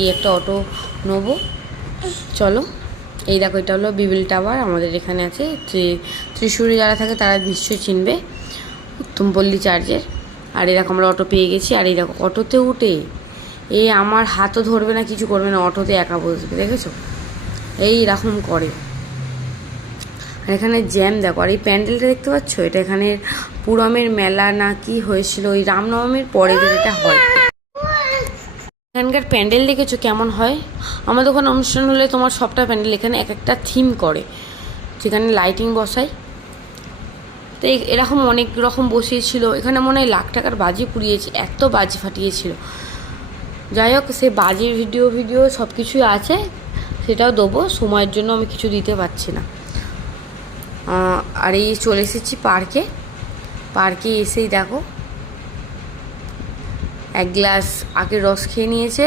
গিয়ে একটা অটো নেবো। চলো, এই দেখো এটা হলো বিবিল টাওয়ার, আমাদের এখানে আছে। ত্রিশুরে যারা থাকে তারা নিশ্চয়ই চিনবে, উত্তমপল্লী চার্চের। আর এরকম আমরা অটো পেয়ে গেছি। আর এই দেখো অটোতে উঠে আমার হাতও ধরবে না, কিছু করবে না, অটোতে একা বসবে, দেখেছো এইরকম করে। আর এখানে জ্যাম দেখো। আর এই প্যান্ডেলটা দেখতে পাচ্ছ, এটা এখানে পুরমের মেলা না কি হয়েছিল, ওই রামনবমীর পরে যেটা হয়। এখানকার প্যান্ডেল দেখেছো কেমন হয়? আমাদের ওখানে অনুষ্ঠান হলে তোমার সবটা প্যান্ডেল, এখানে এক একটা থিম করে, যেখানে লাইটিং বসায়। তো এরকম অনেক রকম বসিয়েছিল। এখানে মনে হয় লাখ টাকার বাজি পুড়িয়েছে, এত বাজি ফাটিয়েছিল। যাই হোক, সে বাজির ভিডিও সব কিছুই আছে, সেটাও দেবো। সময়ের জন্য আমি কিছু দিতে পারছি না। আর এই চলে এসেছি পার্কে এসেই দেখো এক গ্লাস আখের রস খেয়ে নিয়েছে।